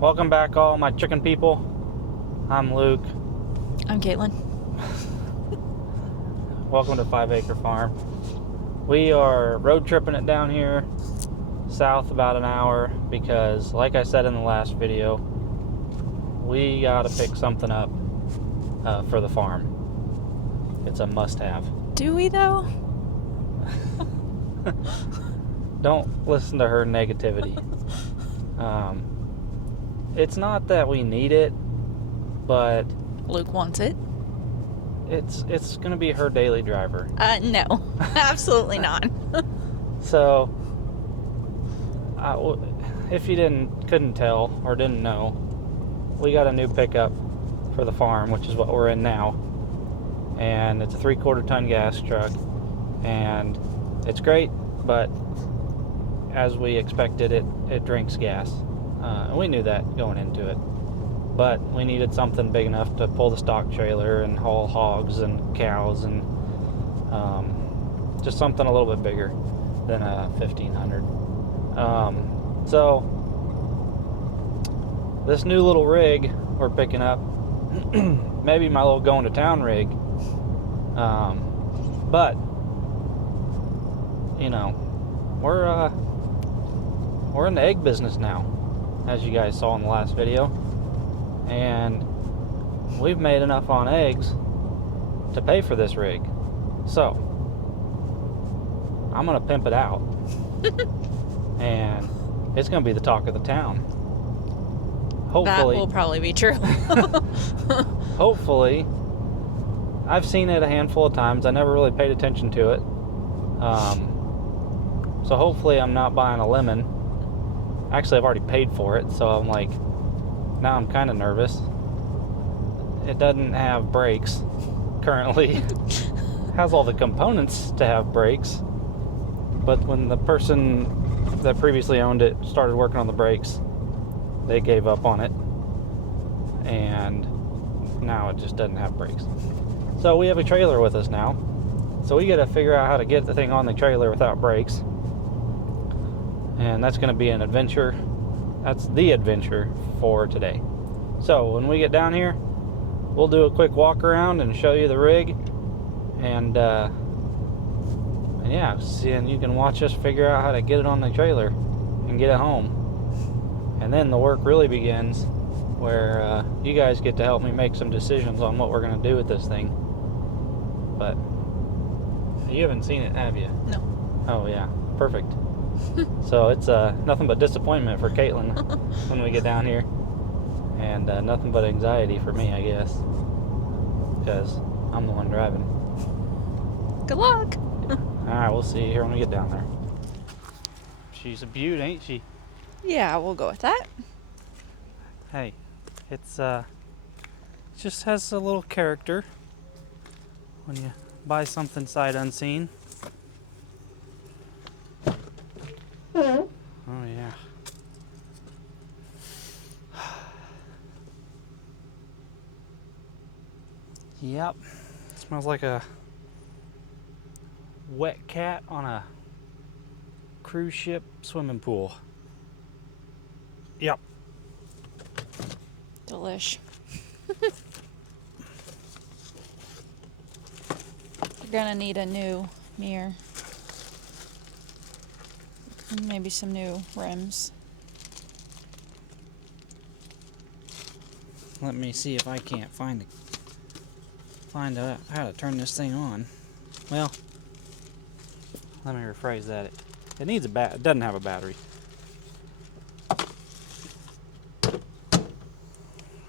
Welcome back, all my chicken people. I'm Luke. I'm Caitlin. Welcome to 5 Acre Farm. We are road tripping it down here south about an hour because, like I said in the last video, we gotta pick something up for the farm. It's a must-have. Do we though? Don't listen to her negativity. It's not that we need it, but Luke wants it. it's gonna be her daily driver. No, absolutely not. So, if you couldn't tell or didn't know, we got a new pickup for the farm, which is what we're in now, and it's a 3/4 ton gas truck, and it's great, but as we expected, it drinks gas. We knew that going into it, but we needed something big enough to pull the stock trailer and haul hogs and cows and just something a little bit bigger than a 1500. So this new little rig we're picking up, maybe my little going to town rig, but you know, we're in the egg business now, as you guys saw in the last video, and we've made enough on eggs to pay for this rig. So I'm gonna pimp it out and it's gonna be the talk of the town. Hopefully That will probably be true. hopefully. I've seen it a handful of times. I never really paid attention to it, so hopefully I'm not buying a lemon. Actually, I've already paid for it, so I'm like, now I'm kind of nervous. It doesn't have brakes currently. Has all the components to have brakes, but when the person that previously owned it started working on the brakes, they gave up on it, and now it just doesn't have brakes. So we have a trailer with us now, so we got to figure out how to get the thing on the trailer without brakes. And that's going to be an adventure. That's the adventure for today. So when we get down here, we'll do a quick walk around and show you the rig, and yeah, and you can watch us figure out how to get it on the trailer and get it home. And then the work really begins, where you guys get to help me make some decisions on what we're going to do with this thing. But you haven't seen it, have you? No. Oh yeah, perfect. So it's nothing but disappointment for Caitlin when we get down here, and nothing but anxiety for me, I guess, because I'm the one driving. Good luck. Alright, we'll see you here when we get down there. She's a beaut, ain't she? Yeah, we'll go with that. Hey, it just has a little character when you buy something sight unseen. Oh yeah. Yep. Smells like a wet cat on a cruise ship swimming pool. Yep. Delish. You're gonna need a new mirror. And maybe some new rims. Let me see if I can't find out how to turn this thing on. Well, let me rephrase that. It needs it doesn't have a battery.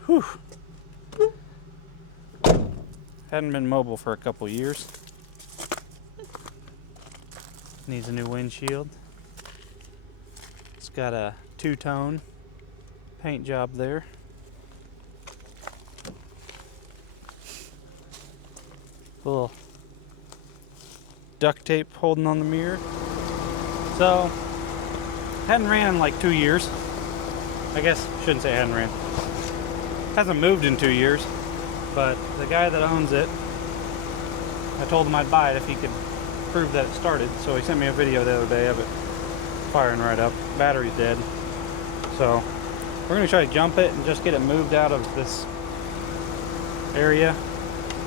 Whew. Hadn't been mobile for a couple years. Needs a new windshield. It's got a two-tone paint job there. A little duct tape holding on the mirror. So, hadn't ran in like 2 years. I guess I shouldn't say hadn't ran. Hasn't moved in 2 years, but the guy that owns it, I told him I'd buy it if he could prove that it started. So he sent me a video the other day of it firing right up. Battery's dead. So We're gonna try to jump it and just get it moved out of this area.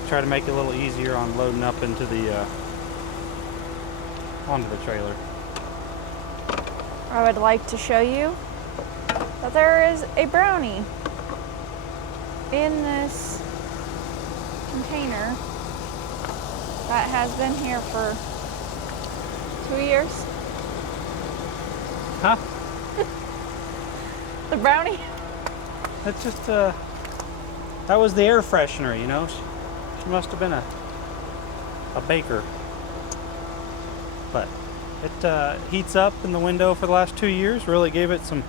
Try to make it a little easier on loading up into the onto the trailer. I would like to show you that there is a brownie in this container that has been here for 2 years. Huh? The brownie. That's just that was the air freshener, you know. She must have been a baker. But it heats up in the window for the last 2 years. Really gave it some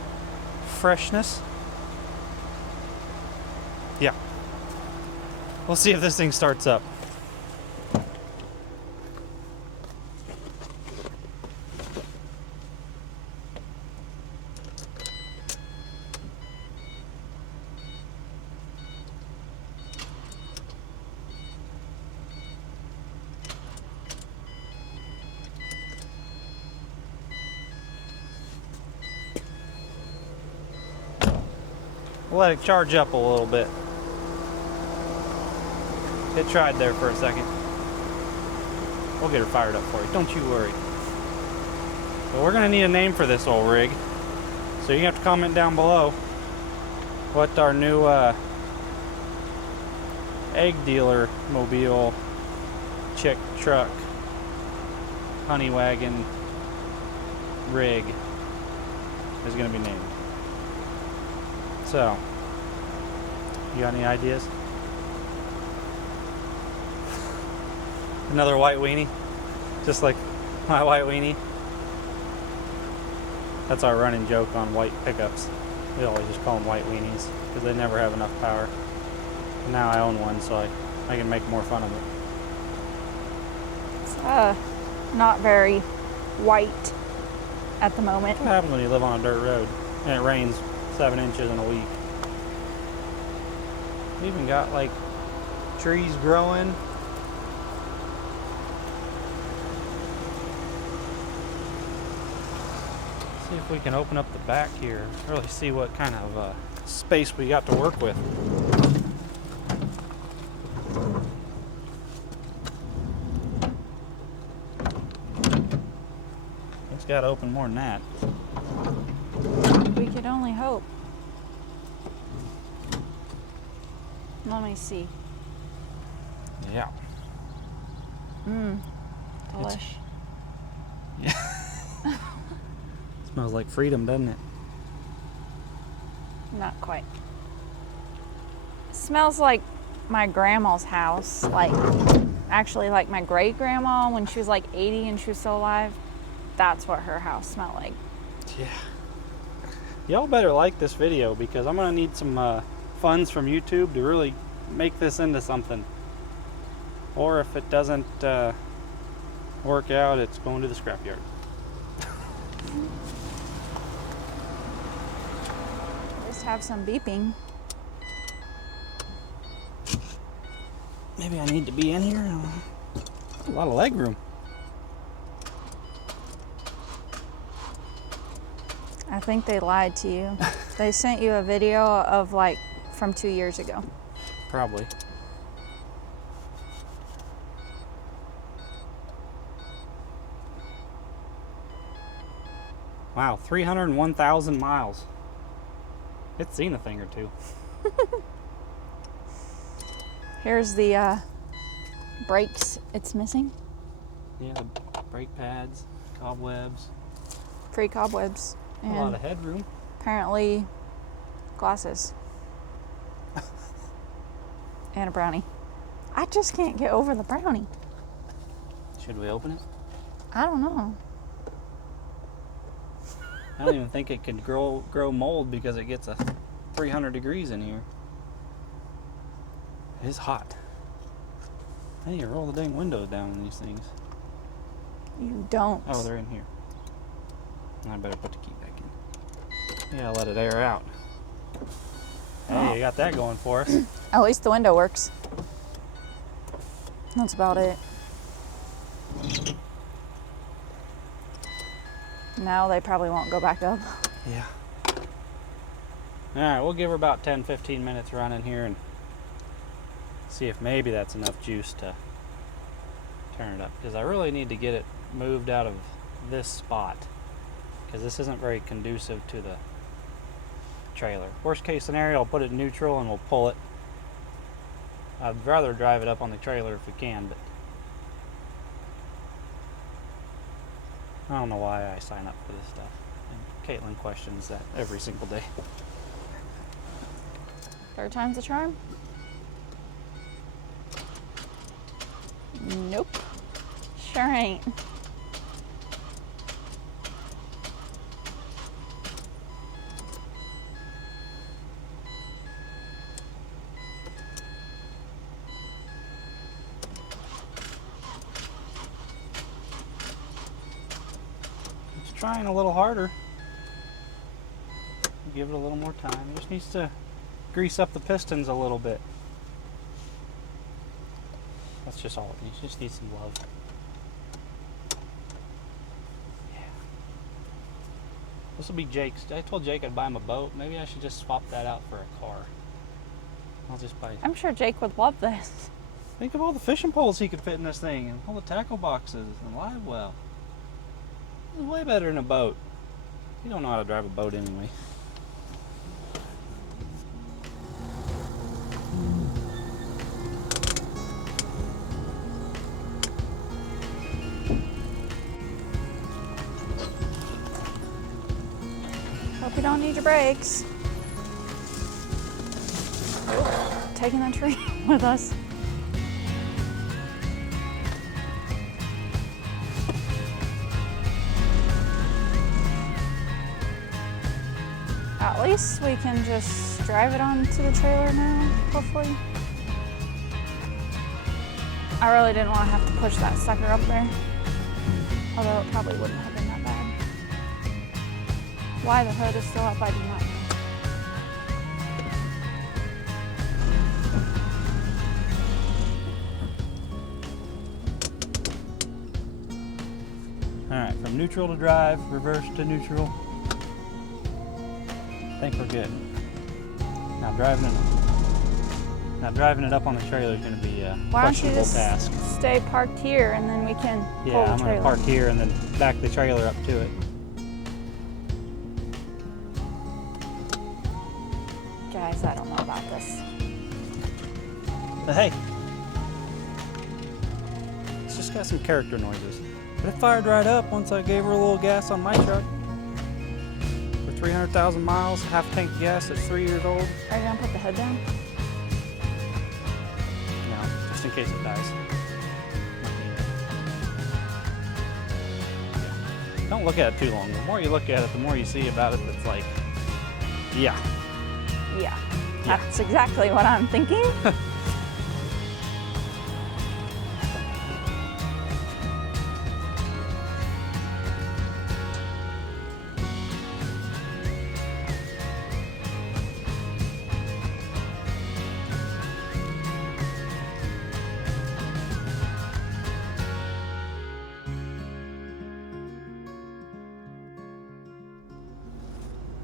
freshness. Yeah. We'll see if this thing starts up. We'll let it charge up a little bit. It tried there for a second. We'll get her fired up for you. Don't you worry. But we're gonna need a name for this old rig. So you have to comment down below what our new egg dealer mobile chick truck honey wagon rig is gonna be named. So, you got any ideas? Another white weenie? Just like my white weenie? That's our running joke on white pickups. We always just call them white weenies because they never have enough power. And now I own one, so I can make more fun of it. It's not very white at the moment. What happens when you live on a dirt road and it rains 7 inches in a week? We even got like trees growing. See if we can open up the back here. Really see what kind of space we got to work with. It's got to open more than that. We could only hope. Let me see. Yeah. Delish. Smells like freedom, doesn't it? Not quite. Smells like my grandma's house. Like, actually, like my great grandma when she was like 80 and she was still alive. That's what her house smelled like. Yeah. Y'all better like this video because I'm gonna need some funds from YouTube to really make this into something. Or if it doesn't work out, it's going to the scrapyard. Just have some beeping. Maybe I need to be in here. A lot of leg room. I think they lied to you. They sent you a video of like from 2 years ago. Probably. Wow, 301,000 miles. It's seen a thing or two. Here's the brakes it's missing. Yeah, the brake pads, cobwebs, Free cobwebs. a lot of headroom. Apparently glasses. And a brownie. I just can't get over the brownie. Should we open it? I don't know. I don't even think it could grow mold because it gets a 300 degrees in here. It is hot. I need to roll the dang windows down in these things. You don't. Oh, they're in here. I better put the key back in. Yeah, let it air out. Hey, you got that going for us. At least the window works. That's about it. Now they probably won't go back up. Yeah. Alright, we'll give her about 10-15 minutes running here and see if maybe that's enough juice to turn it up. Because I really need to get it moved out of this spot. Because this isn't very conducive to the trailer. Worst case scenario, I'll put it in neutral and we'll pull it. I'd rather drive it up on the trailer if we can, but I don't know why I sign up for this stuff. And Caitlin questions that every single day. Third time's a charm? Nope. Sure ain't. It's trying a little harder. Give it a little more time. It just needs to grease up the pistons a little bit. That's just all it needs. Just needs some love. Yeah. This will be Jake's. I told Jake I'd buy him a boat. Maybe I should just swap that out for a car. I'll just buy. I'm sure Jake would love this. Think of all the fishing poles he could fit in this thing, and all the tackle boxes and live well. This is way better than a boat. You don't know how to drive a boat anyway. Hope you don't need your brakes. Taking the tree with us. At least we can just drive it onto the trailer now, hopefully. I really didn't want to have to push that sucker up there. Although it probably wouldn't have been that bad. Why the hood is still up, I do not know. Alright, from neutral to drive, reverse to neutral. I think we're good. Now driving it up on the trailer is going to be a Why don't you questionable just task. stay parked here and then we can pull Yeah, the I'm going to trailer. park here and then back the trailer up to it. Guys, I don't know about this. But hey, it's just got some character noises. But it fired right up once I gave her a little gas on my truck. For 300,000 miles, half tank of gas at 3 years old. Are you gonna put the hood down? No, just in case it dies. Don't look at it too long. The more you look at it, the more you see about it that's like, yeah. Yeah. That's exactly what I'm thinking.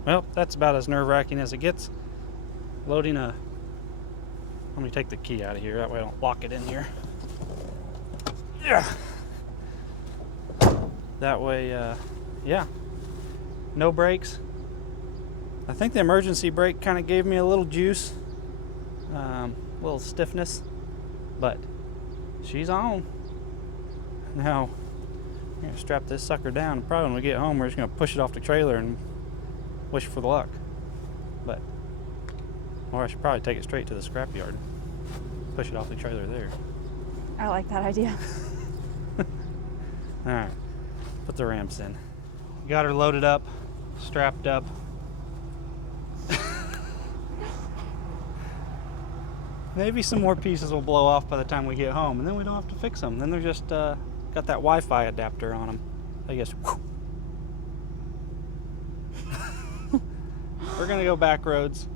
Well, that's about as nerve-wracking as it gets. Loading a... Let me take the key out of here, that way I don't lock it in here. Yeah. That way, yeah. No brakes. I think the emergency brake kind of gave me a little juice. A little stiffness. But she's on. Now, I'm going to strap this sucker down. Probably when we get home, we're just going to push it off the trailer and wish for the luck. But, or I should probably take it straight to the scrapyard. Push it off the trailer there. I like that idea. Alright, put the ramps in. Got her loaded up, strapped up. Maybe some more pieces will blow off by the time we get home, and then we don't have to fix them. Then they're just got that Wi-Fi adapter on them. I guess. We're gonna go back roads.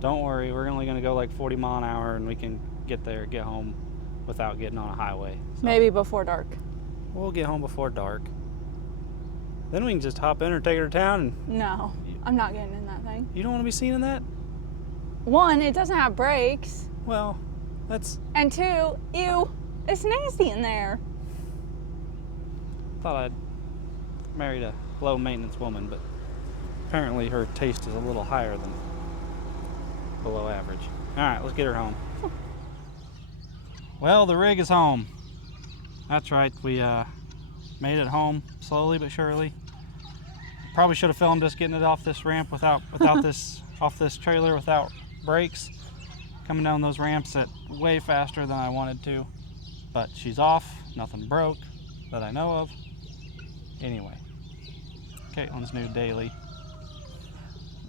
Don't worry, we're only gonna go like 40 mile an hour, and we can get there, get home without getting on a highway. So Maybe before dark. we'll get home before dark. Then we can just hop in or take her to town. No. And I'm not getting in that thing. You don't want to be seen in that? One, it doesn't have brakes. Well, that's... And two, ew, it's nasty in there. Thought I'd married a low maintenance woman, but apparently her taste is a little higher than below average. All right, let's get her home. Well, the rig is home. That's right, we made it home slowly but surely. Probably should have filmed us getting it off this ramp without this off this trailer without brakes. Coming down those ramps at way faster than I wanted to. But she's off, nothing broke that I know of. Anyway, Caitlin's new daily.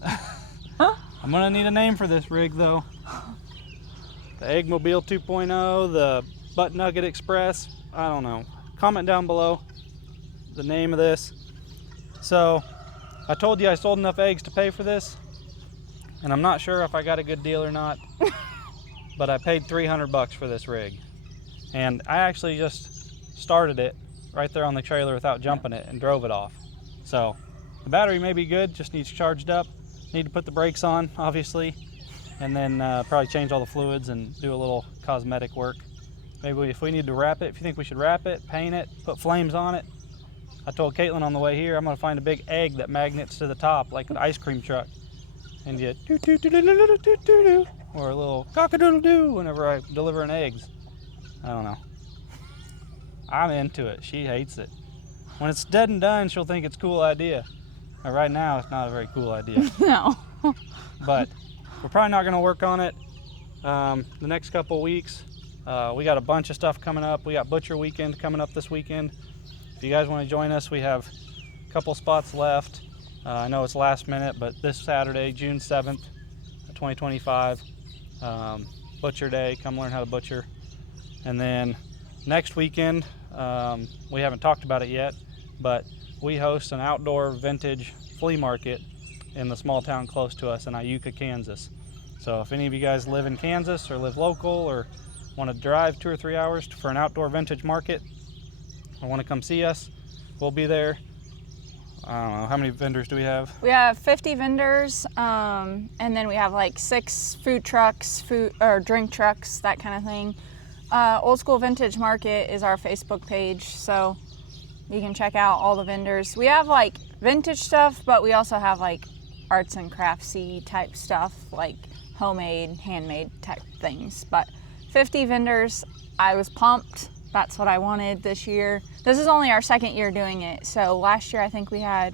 I'm gonna need a name for this rig though. The Eggmobile 2.0, the Butt Nugget Express, I don't know. Comment down below the name of this. So, I told you I sold enough eggs to pay for this, and I'm not sure if I got a good deal or not, but I paid $300 for this rig. And I actually just started it right there on the trailer without jumping it and drove it off. So, the battery may be good, just needs charged up. Need to put the brakes on, obviously, and then probably change all the fluids and do a little cosmetic work. Maybe if we need to wrap it, if you think we should wrap it, paint it, put flames on it. I told Caitlin on the way here, I'm gonna find a big egg that magnets to the top like an ice cream truck. And you do or a little cock-a-doodle-doo whenever I delivering eggs. I don't know. I'm into it. She hates it. When it's dead and done, she'll think it's a cool idea. But right now, it's not a very cool idea. No. But we're probably not gonna work on it the next couple weeks. We got a bunch of stuff coming up. We got Butcher Weekend coming up this weekend. If you guys want to join us, we have a couple spots left. I know it's last minute, but this Saturday, June 7th, 2025, Butcher Day. Come learn how to butcher. And then next weekend, we haven't talked about it yet, but we host an outdoor vintage flea market in the small town close to us in Iuka, Kansas. So if any of you guys live in Kansas or live local or want to drive 2 or 3 hours for an outdoor vintage market or want to come see us, we'll be there. I don't know, how many vendors do we have? We have 50 vendors, and then we have like 6 food trucks, drink trucks, that kind of thing. Old School Vintage Market is our Facebook page, so you can check out all the vendors. We have like vintage stuff, but we also have like arts and craftsy type stuff, like homemade, handmade type things. But 50 vendors, I was pumped. That's what I wanted this year. This is only our second year doing it. So last year I think we had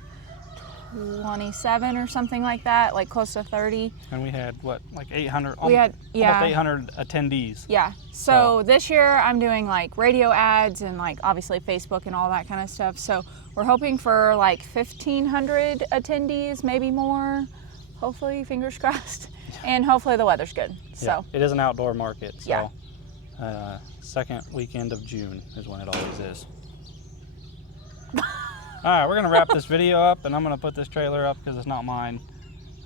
27 or something like that, like close to 30. And we had what, like 800? Almost 800 attendees. Yeah. So this year I'm doing like radio ads and like obviously Facebook and all that kind of stuff. So we're hoping for like 1,500 attendees, maybe more. Hopefully, fingers crossed. And hopefully the weather's good. So yeah, it is an outdoor market. So yeah. Second weekend of June is when it always is. All right, we're gonna wrap this video up, and I'm gonna put this trailer up because it's not mine.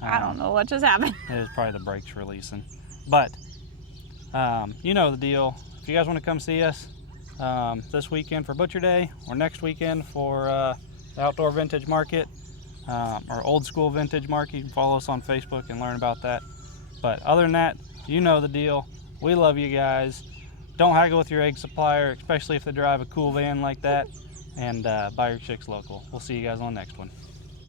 I don't know what just happened. It is probably the brakes releasing, but you know the deal. If you guys want to come see us this weekend for Butcher Day, or next weekend for the outdoor vintage market, or Old School Vintage Market, you can follow us on Facebook and learn about that. But other than that, you know the deal. We love you guys. Don't haggle with your egg supplier, especially if they drive a cool van like that, and buy your chicks local. We'll see you guys on the next one.